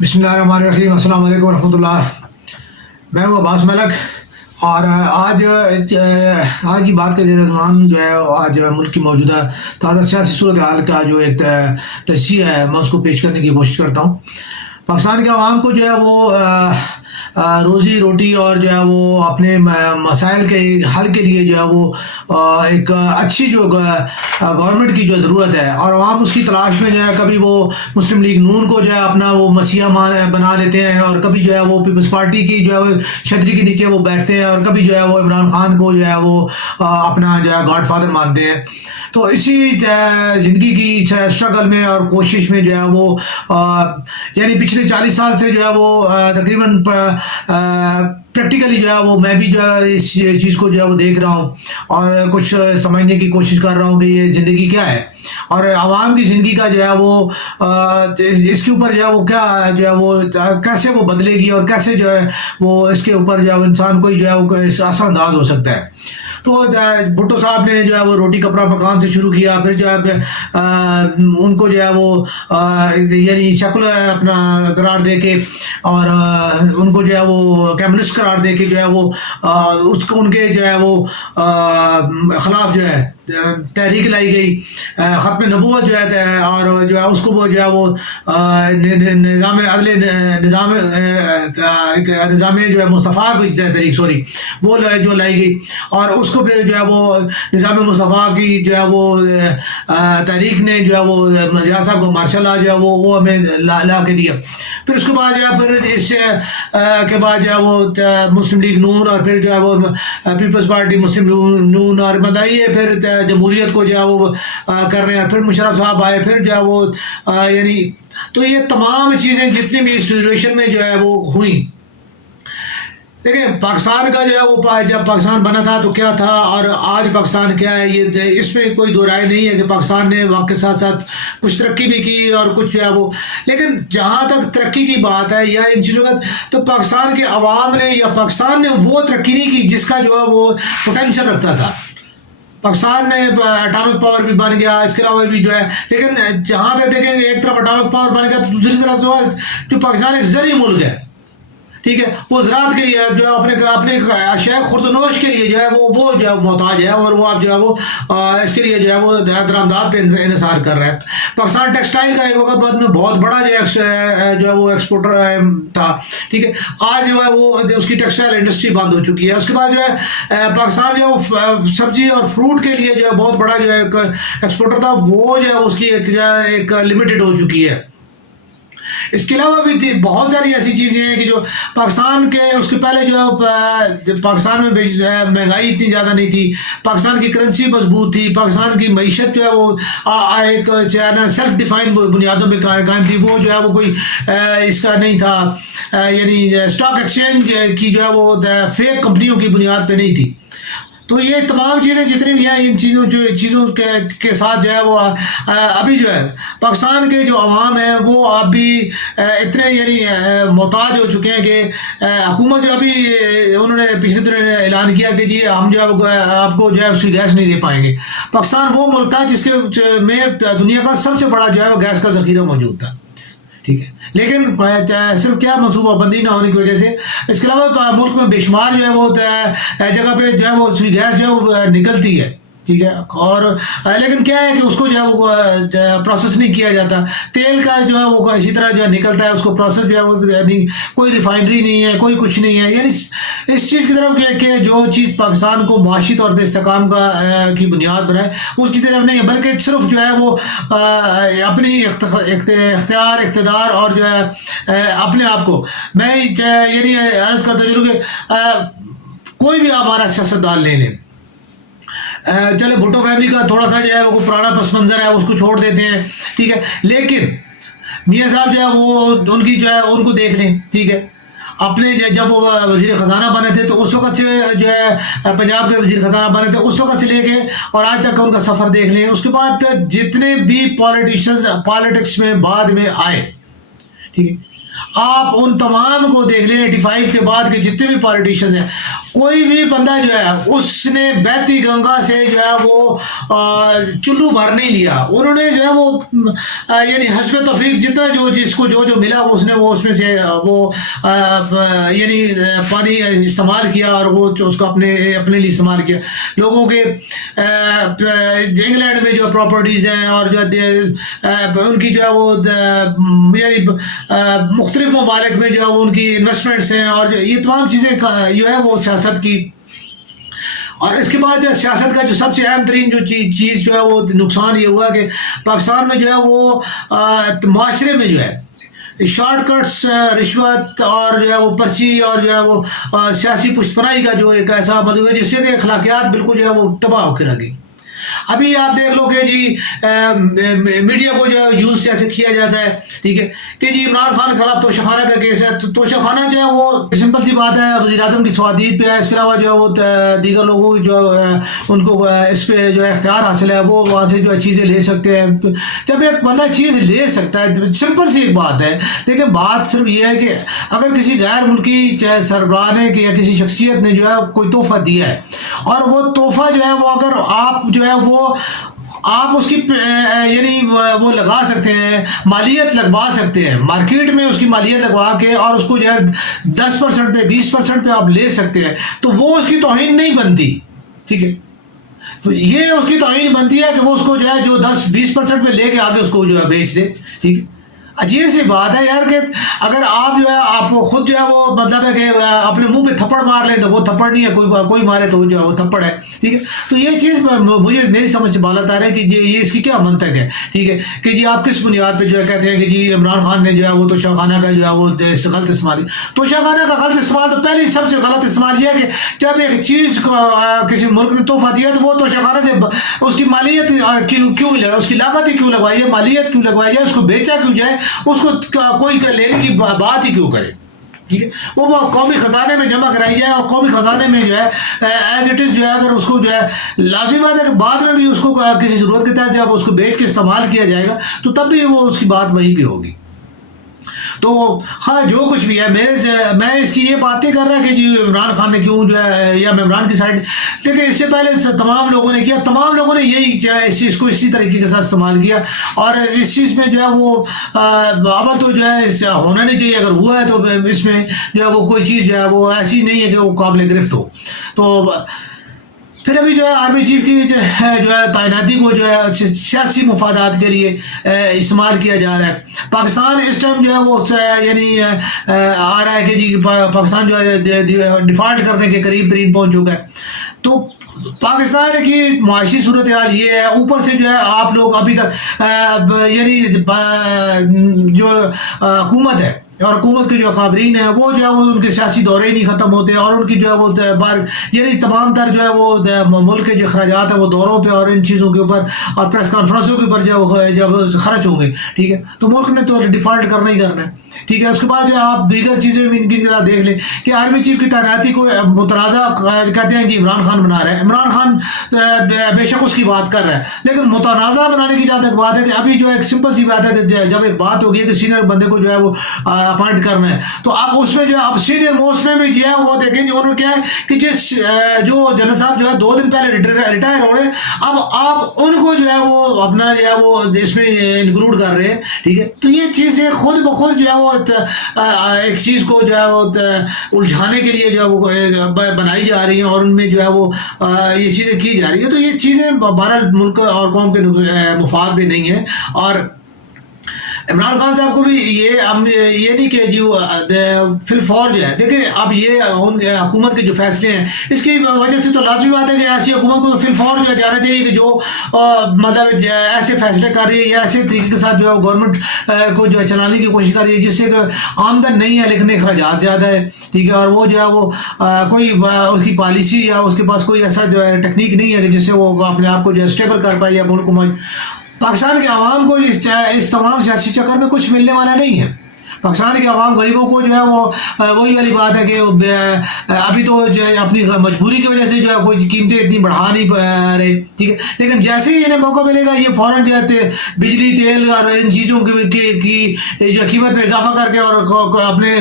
بسم اللہ الرحمن الرحیم، السلام علیکم ورحمۃ اللہ۔ میں ہوں عباس ملک، اور آج کی بات کا زیر عنوان جو ہے آج ملک کی موجودہ تازہ سیاسی صورتحال کا جو ایک تجزیہ ہے، میں اس کو پیش کرنے کی کوشش کرتا ہوں۔ پاکستان کے عوام کو جو ہے وہ روزی روٹی اور جو ہے وہ اپنے مسائل کے حل کے لیے جو ہے وہ ایک اچھی جو گورنمنٹ کی جو ضرورت ہے، اور عوام اس کی تلاش میں جو ہے کبھی وہ مسلم لیگ نون کو جو ہے اپنا وہ مسیحا بنا لیتے ہیں، اور کبھی جو ہے وہ پیپلز پارٹی کی جو ہے چھتری کے نیچے وہ بیٹھتے ہیں، اور کبھی جو ہے وہ عمران خان کو جو ہے وہ اپنا جو ہے گاڈ فادر مانتے ہیں۔ تو اسی زندگی کی اسٹرگل میں اور کوشش میں جو ہے وہ یعنی پچھلے 40 سال سے جو ہے وہ تقریباً پریکٹیکلی جو ہے وہ میں بھی جو ہے اس چیز کو جو ہے وہ دیکھ رہا ہوں، اور کچھ سمجھنے کی کوشش کر رہا ہوں کہ یہ زندگی کیا ہے، اور عوام کی زندگی کا جو ہے وہ اس کے اوپر جو ہے وہ کیا جو ہے وہ کیسے وہ بدلے گی، اور کیسے جو ہے وہ اس کے اوپر جو ہے وہ انسان کو جو ہے وہ اثر انداز ہو سکتا ہے۔ تو بھٹو صاحب نے جو ہے وہ روٹی کپڑا مکان سے شروع کیا، پھر جو ہے ان کو جو ہے وہ یعنی شکل اپنا قرار دے کے، اور ان کو جو ہے وہ کمیونسٹ قرار دے کے جو ہے وہ ان کے جو ہے وہ خلاف جو ہے تحریک لائی گئی، ختم نبوت جو ہے، اور جو ہے اس کو وہ جو ہے وہ نظام عدل نظام جو ہے مصطفیٰ کی تحریک وہ جو لائی گئی، اور اس کو پھر جو ہے وہ نظام مصطفیٰ کی جو ہے وہ تحریک نے جو ہے وہ ضیاء صاحب کو ماشاء اللہ جو ہے وہ ہمیں لا کے دیا۔ پھر اس کے بعد جو ہے پھر اس کے بعد جو ہے وہ مسلم لیگ نون، اور پھر جو ہے وہ پیپلز پارٹی مسلم نون، اور بتائیے پھر جمہوریت کو جو ہے وہ کر رہے ہیں، پھر مشرف صاحب آئے، پھر جو ہے وہ یعنی تو یہ تمام چیزیں جتنی بھی اس ڈیوریشن میں جو ہے وہ ہوئیں۔ دیکھیں پاکستان کا جو ہے وہ جب پاکستان بنا تھا تو کیا تھا، اور آج پاکستان کیا ہے، یہ اس میں کوئی دو رائے نہیں ہے کہ پاکستان نے وقت کے ساتھ ساتھ کچھ ترقی بھی کی اور کچھ جو ہے وہ، لیکن جہاں تک ترقی کی بات ہے یا ان چیزوں کا، تو پاکستان کے عوام نے یا پاکستان نے وہ ترقی نہیں کی جس کا جو ہے وہ پوٹینشیل رکھتا تھا۔ پاکستان میں اٹامک پاور بھی بن گیا، اس کے علاوہ بھی جو ہے، لیکن جہاں تک دیکھیں گے ایک طرف اٹامک پاور بن گیا تو دوسری طرف جو پاکستان ایک زرعی ملک ہے، ٹھیک ہے، وہ زراعت کے لیے جو ہے اپنے اشیاء خوردنوش کے لیے جو ہے وہ جو ہے محتاج ہے، اور وہ اب جو ہے وہ اس کے لیے جو ہے وہ درآمدات پہ انحصار کر رہا ہے۔ پاکستان ٹیکسٹائل کا ایک وقت بعد میں بہت بڑا جو ہے وہ ایکسپورٹر تھا، ٹھیک ہے، آج جو ہے وہ اس کی ٹیکسٹائل انڈسٹری بند ہو چکی ہے۔ اس کے بعد جو ہے پاکستان جو ہے سبزی اور فروٹ کے لیے جو ہے بہت بڑا جو ہے ایکسپورٹر تھا، وہ جو ہے اس کی ایک لمیٹڈ ہو چکی ہے۔ اس کے علاوہ بھی بہت ساری ایسی چیزیں ہیں کہ جو پاکستان کے اس کے پہلے جو ہے پاکستان میں مہنگائی اتنی زیادہ نہیں تھی، پاکستان کی کرنسی مضبوط تھی، پاکستان کی معیشت جو ہے وہ ایک سیلف ڈیفائن بنیادوں پہ قائم تھی، وہ جو ہے وہ کوئی اس کا نہیں تھا، یعنی اسٹاک ایکسچینج کی جو ہے وہ فیک کمپنیوں کی بنیاد پہ نہیں تھی۔ تو یہ تمام چیزیں جتنی بھی ہیں، ان چیزوں کے ساتھ جو ہے وہ ابھی جو ہے پاکستان کے جو عوام ہیں وہ اب بھی اتنے یعنی محتاج ہو چکے ہیں کہ حکومت جو ابھی انہوں نے پچھلے دنوں اعلان کیا کہ جی ہم جو ہے آپ کو جو ہے اس کی گیس نہیں دے پائیں گے۔ پاکستان وہ ملک تھا جس کے میں دنیا کا سب سے بڑا جو ہے وہ گیس کا ذخیرہ موجود تھا، ٹھیک ہے، لیکن صرف کیا منصوبہ بندی نہ ہونے کی وجہ سے، اس کے علاوہ ملک میں بے شمار جو ہے وہ جگہ پہ جو ہے وہ گیس جو ہے وہ نکلتی ہے، ٹھیک ہے، اور لیکن کیا ہے کہ اس کو جو ہے وہ پروسیس نہیں کیا جاتا۔ تیل کا جو ہے وہ اسی طرح جو ہے نکلتا ہے، اس کو پروسیس جو ہے وہ کوئی ریفائنری نہیں ہے، کوئی کچھ نہیں ہے، یعنی اس چیز کی طرف کہ جو چیز پاکستان کو معاشی طور پہ استحکام کی بنیاد بنائے اس کی طرف نہیں ہے، بلکہ صرف جو ہے وہ اپنی اختیار اقتدار اور جو ہے اپنے آپ کو، میں یعنی عرض کرتا ہوں کہ کوئی بھی ہمارا سیاستدان لے لیں، چلے بھٹو فیملی کا تھوڑا سا جو ہے وہ پرانا پس منظر ہے اس کو چھوڑ دیتے ہیں، ٹھیک ہے، لیکن میاں صاحب جو ہے وہ ان کی جو ہے ان کو دیکھ لیں، ٹھیک ہے، اپنے جب وہ وزیر خزانہ بنے تھے تو اس وقت سے جو ہے پنجاب کے وزیر خزانہ بنے تھے اس وقت سے لے کے اور آج تک کا ان کا سفر دیکھ لیں۔ اس کے بعد جتنے بھی پالیٹکس میں بعد میں آئے، ٹھیک ہے، آپ ان تمام کو دیکھ لیں، 85 کے بعد کے جتنے بھی پالیٹیشین ہیں، کوئی بھی بندہ جو ہے اس نے بہتی گنگا سے جو ہے وہ چلو بھر نہیں لیا. انہوں نے جو ہے وہ یعنی حسب توفیق جتنا جو جس کو جو ملا اس نے وہ اس میں سے وہ یعنی پانی استعمال کیا اور وہ اس کو اپنے لیے استعمال کیا. لوگوں کے انگلینڈ میں جو پراپرٹیز ہیں اور جو ان کی جو ہے وہ یعنی مختلف ممالک میں جو ہے وہ ان کی انویسٹمنٹس ہیں اور یہ تمام چیزیں جو ہے وہ سیاست کی. اور اس کے بعد جو سیاست کا جو سب سے اہم ترین جو چیز جو ہے وہ نقصان یہ ہوا کہ پاکستان میں جو ہے وہ معاشرے میں جو ہے شارٹ کٹس رشوت اور جو ہے وہ پرچی اور جو ہے وہ سیاسی پشت پناہی کا جو ایک ایسا مدعو ہے جس سے کہ اخلاقیات بالکل جو ہے وہ تباہ ہو کے رہ گئی. ابھی آپ دیکھ لو کہ جی میڈیا کو جو ہے یوز جیسے کیا جاتا ہے ٹھیک ہے کہ جی عمران خان کے خلاف توشہ خانہ کا کیس ہے. تو توشہ خانہ جو ہے وہ سمپل سی بات ہے وزیر اعظم کی سوادید پہ ہے. اس کے علاوہ جو ہے وہ دیگر لوگوں جو ان کو اس پہ جو ہے اختیار حاصل ہے وہ وہاں سے جو ہے چیزیں لے سکتے ہیں. جب ایک بندہ چیز لے سکتا ہے سمپل سی ایک بات ہے. لیکن بات صرف یہ ہے کہ اگر کسی غیر ملکی چاہے سربراہ نے یا کسی شخصیت نے جو ہے کوئی تحفہ دیا ہے اور وہ تحفہ جو ہے وہ اگر آپ جو ہے وہ آپ اس کی یعنی وہ لگا سکتے ہیں مالیت لگوا سکتے ہیں مارکیٹ میں اس کی مالیت لگوا کے اور اس کو جو ہے 10% پہ 20% پہ آپ لے سکتے ہیں تو وہ اس کی توہین نہیں بنتی. ٹھیک ہے یہ اس کی توہین بنتی ہے کہ وہ اس کو جو ہے جو 10-20% پہ لے کے آگے اس کو جو ہے بیچ دے. ٹھیک ہے عجیب سی بات ہے یار کہ اگر آپ جو ہے آپ خود جو ہے وہ مطلب ہے کہ اپنے منہ پہ تھپڑ مار لیں تو وہ تھپڑ نہیں ہے کوئی مارے تو جو ہے وہ تھپڑ ہے. ٹھیک ہے تو یہ چیز مجھے میری سمجھ سے بالات آ رہا ہے کہ یہ اس کی کیا منطق ہے. ٹھیک ہے کہ جی آپ کس بنیاد پہ جو ہے کہتے ہیں کہ جی عمران خان نے جو ہے وہ توشہ خانہ کا جو ہے وہ غلط استعمال. توشہ خانہ کا غلط استعمال تو پہلے سب سے غلط استعمال یہ ہے کہ جب ایک چیز کو کسی ملک نے تحفہ دیا تو وہ توشہ خانہ سے اس کی مالیت کیوں لگا اس کی لاگت ہی کیوں لگوائی ہے مالیت کیوں لگوائی ہے اس کو بیچا کیوں جائے اس کو کوئی لینے کی بات ہی کیوں کرے. ٹھیک ہے وہ قومی خزانے میں جمع کرائی جائے اور قومی خزانے میں جو ہے ایز اٹ از جو ہے اگر اس کو جو ہے لازمی بات ہے کہ بعد میں بھی اس کو کسی ضرورت کے تحت جب اس کو بیچ کے استعمال کیا جائے گا تو تب بھی وہ اس کی بات وہیں پہ ہوگی. تو ہاں جو کچھ بھی ہے میں اس کی یہ بات نہیں کر رہا کہ جی عمران خان نے کیوں جو ہے یا میں عمران کی سائڈ لیکن اس سے پہلے تمام لوگوں نے کیا تمام لوگوں نے یہی جو ہے اس چیز کو اسی طریقے کے ساتھ استعمال کیا اور اس چیز میں جو ہے وہ اول تو جو ہے ہونا نہیں چاہیے. اگر ہوا ہے تو اس میں جو ہے وہ کوئی چیز جو ہے وہ ایسی نہیں ہے کہ وہ قابل گرفت ہو. تو پھر ابھی جو ہے آرمی چیف کی جو ہے تعیناتی کو جو ہے سیاسی مفادات کے لیے استعمال کیا جا رہا ہے. پاکستان اس ٹائم جو ہے وہ یعنی آ رہا ہے کہ جی پاکستان جو ہے ڈیفالٹ کرنے کے قریب ترین پہنچ چکا ہے. تو پاکستان کی معاشی صورتحال یہ ہے اوپر سے جو ہے آپ لوگ ابھی تک یعنی جو حکومت ہے اور حکومت کے جو اکابرین ہیں وہ جو ہے وہ ان کے سیاسی دورے ہی نہیں ختم ہوتے اور ان کی جو ہے وہ یعنی تمام تر جو ہے وہ ملک کے جو اخراجات ہیں وہ دوروں پہ اور ان چیزوں کے اوپر اور پریس کانفرنسوں کے اوپر جب خرچ ہوں گے. ٹھیک ہے تو ملک نے تو ڈیفالٹ کرنا ہی کرنا ہے. ٹھیک ہے اس کے بعد جو آپ دیگر چیزیں بھی ان کی طرح دیکھ لیں کہ آرمی چیف کی تعیناتی کو متنازع کہتے ہیں کہ عمران خان بنا رہا ہے. عمران خان بے شک اس کی بات کر رہا ہے لیکن متنازع بنانے کی جہاں تک بات ہے کہ ابھی جو ایک سمپل سی بات ہے کہ جب ایک بات ہوگی کہ سینئر بندے کو جو ہے وہ اپوائنٹ کرنا ہے تو آپ اس میں جو اب سینئر موسٹ میں بھی جو ہے وہ دیکھیں گے انہوں نے کیا ہے کہ جس جو جنرل صاحب جو ہے 2 دن پہلے ریٹائر ہو رہے ہیں اب آپ ان کو جو ہے وہ اپنا جو ہے وہ اس میں انکلوڈ کر رہے ہیں. ٹھیک ہے تو یہ چیزیں خود بخود جو ہے وہ ایک چیز کو جو ہے وہ الجھانے کے لیے جو ہے وہ بنائی جا رہی ہیں اور ان میں جو ہے وہ یہ چیزیں کی جا رہی ہیں. تو یہ چیزیں بہرحال ملک اور قوم کے مفاد بھی نہیں ہیں. اور عمران خان صاحب کو بھی یہ نہیں کہ جی وہ فی الفور جو ہے دیکھیں اب یہ حکومت کے جو فیصلے ہیں اس کی وجہ سے تو لازمی بات ہے کہ ایسی حکومت کو تو فی الفور جو ہے جانا چاہیے کہ جو مطلب ایسے فیصلے کر رہی ہے یا ایسے طریقے کے ساتھ جو ہے گورنمنٹ کو جو ہے چلانے کی کوشش کر رہی ہے جس سے کہ آمدن نہیں ہے لیکن اخراجات زیادہ ہے. ٹھیک ہے اور وہ جو ہے وہ کوئی اس کی پالیسی یا اس کے پاس کوئی ایسا جو ہے ٹیکنیک نہیں ہے کہ جس سے وہ اپنے آپ کو جو ہے اسٹیبل کر پائے یا ملک کو پاکستان کے عوام کو اس تمام سیاسی چکر میں کچھ ملنے والا نہیں ہے. پاکستان کے عوام غریبوں کو جو ہے وہ وہی والی بات ہے کہ ابھی تو جو ہے اپنی مجبوری کی وجہ سے جو ہے کوئی قیمتیں اتنی بڑھا نہیں رہے، ٹھیک ہے، لیکن جیسے ہی انہیں موقع ملے گا یہ فوراً جو ہے بجلی، تیل اور ان چیزوں کی جو قیمت میں اضافہ کر کے اور اپنے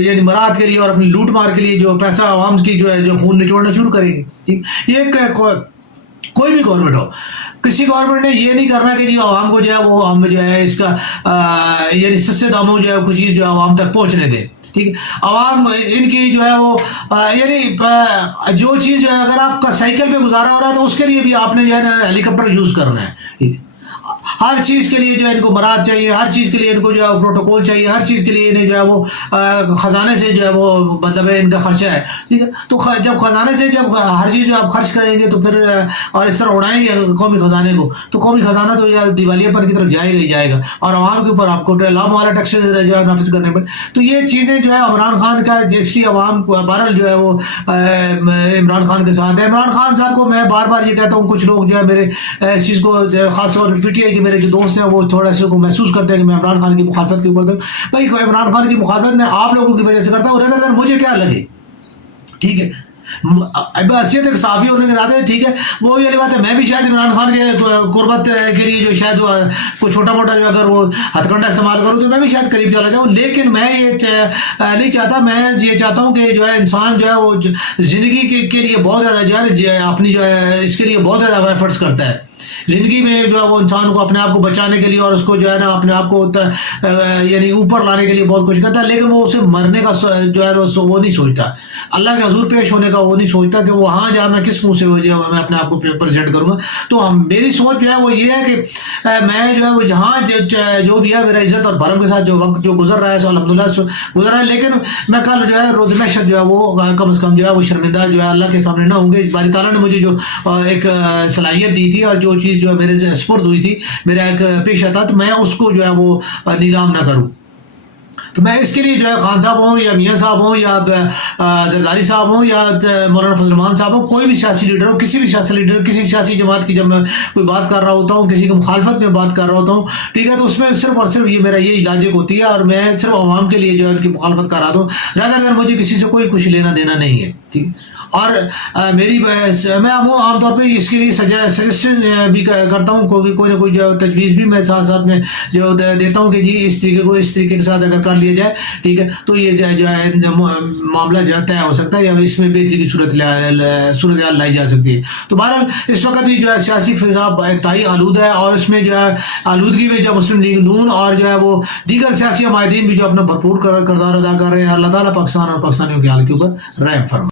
یعنی مراد کے لیے اور اپنی لوٹ مار کے لیے جو پیسہ عوام کی جو ہے جو خون نچوڑنا شروع کریں گے، ٹھیک. یہ کوئی بھی گورنمنٹ ہو، کسی گورنمنٹ نے یہ نہیں کرنا کہ جی عوام کو جو ہے وہ ہم جو ہے اس کا یعنی سستے داموں جو ہے کچھ چیز جو ہے عوام تک پہنچنے دیں، ٹھیک. عوام ان کی جو ہے وہ یعنی جو چیز جو ہے اگر آپ کا سائیکل پہ گزارا ہو رہا ہے تو اس کے لیے بھی آپ نے جو ہے نا ہیلی کاپٹر یوز کرنا ہے، ٹھیک. ہر چیز کے لیے جو ہے ان کو مراد چاہیے، ہر چیز کے لیے ان کو جو ہے پروٹوکول چاہیے، ہر چیز کے لیے انہیں جو ہے وہ خزانے سے جو ہے وہ مطلب ان کا خرچہ ہے، ٹھیک ہے. تو جب خزانے سے جب ہر چیز جو آپ خرچ کریں گے تو پھر اور اس طرح اڑائیں گے قومی خزانے کو تو قومی خزانہ تو یا دیوالیہ پر کی طرف جائے گا ہی جائے گا اور عوام کے اوپر آپ کو لام والا ٹیکس جو ہے نافذ کرنے پڑے. تو یہ چیزیں جو ہے عمران خان کا جس کی عوام بہرحال جو ہے وہ عمران خان کے ساتھ ہے. عمران خان صاحب کو میں بار بار یہ کہتا ہوں، کچھ لوگ جو ہے میرے اس چیز کو خاص طور پی ٹی آئی کے میرے جو دوست ہیں وہ تھوڑا سا کو محسوس کرتے ہیں کہ میں عمران خان کی مخالفت کیوں کرتا ہوں. بھائی عمران خان کی مخالفت میں آپ لوگوں کی وجہ سے کرتا ہوں، رہتا مجھے کیا لگے، ٹھیک ہے. حیثیت ایک صحافی ہونے کے ناطے ٹھیک ہے وہ یہ بات ہے، میں بھی شاید عمران خان کے قربت کے لیے جو شاید کوئی چھوٹا موٹا جو اگر وہ ہتھ کنڈا استعمال کروں تو میں بھی شاید قریب چلا جاؤں، لیکن میں یہ نہیں چاہتا. میں یہ چاہتا ہوں کہ جو ہے انسان جو ہے وہ زندگی کے لیے بہت زیادہ جو ہے اپنی جو ہے اس کے لیے بہت زیادہ ایفرٹس کرتا ہے. زندگی میں جو ہے وہ انسان کو اپنے آپ کو بچانے کے لیے اور اس کو جو ہے نا اپنے آپ کو یعنی اوپر لانے کے لیے بہت کچھ کرتا ہے، لیکن وہ اسے مرنے کا جو ہے وہ نہیں سوچتا، اللہ کے حضور پیش ہونے کا وہ نہیں سوچتا کہ وہاں جا میں کس منہ سے میں اپنے آپ کو پریزنٹ کروں گا. تو میری سوچ جو ہے وہ یہ ہے کہ میں جو ہے وہ جہاں جو بھی ہے میرا عزت اور بھرم کے ساتھ جو وقت جو گزر رہا ہے سو الحمدللہ گزر رہا ہے، لیکن میں کل جو ہے روز محشر جو ہے وہ کم از کم جو ہے وہ شرمندہ جو ہے اللہ کے سامنے نہ ہوں گے. باری تعالیٰ نے مجھے جو ایک صلاحیت دی تھی اور جو چیز جو ہے میرے سے سپرد ہوئی تھی، میرا ایک پیشہ تھا، تو میں اس کو جو ہے وہ نیلام نہ کروں. تو میں اس کے لیے جو ہے خان صاحب ہوں یا میاں صاحب ہوں یا زرداری صاحب ہوں یا مولانا فضل الرحمان صاحب ہوں، کوئی بھی سیاسی لیڈر ہو، کسی بھی سیاسی لیڈر کسی سیاسی جماعت کی جب میں کوئی بات کر رہا ہوتا ہوں، کسی کی مخالفت میں بات کر رہا ہوتا ہوں، ٹھیک ہے، تو اس میں صرف اور صرف یہ میرا یہ لاجک ہوتی ہے اور میں صرف عوام کے لیے جو ہے ان کی مخالفت کر رہا ہوں، رادر مجھے کسی سے کوئی کچھ لینا دینا نہیں ہے، ٹھیک. اور میں عام طور پہ اس کے لیے سجیشن بھی کرتا ہوں، کوئی نہ کوئی جو تجویز بھی میں ساتھ ساتھ میں جو دیتا ہوں کہ جی اس طریقے کو اس طریقے کے ساتھ اگر کر لیا جائے، ٹھیک ہے، تو یہ جو ہے معاملہ جو ہے طے ہو سکتا ہے یا اس میں بہتری کی صورتحال لائی جا سکتی ہے. تو بہرحال اس وقت بھی جو ہے سیاسی فضا انتہائی آلود ہے اور اس میں جو ہے آلودگی میں جو مسلم لیگ نون اور جو ہے وہ دیگر سیاسی عمائدین بھی جو اپنا بھرپور کردار ادا کر رہے ہیں. اللہ تعالیٰ پاکستان اور پاکستانیوں کے حال کے اوپر رحم فرمائے.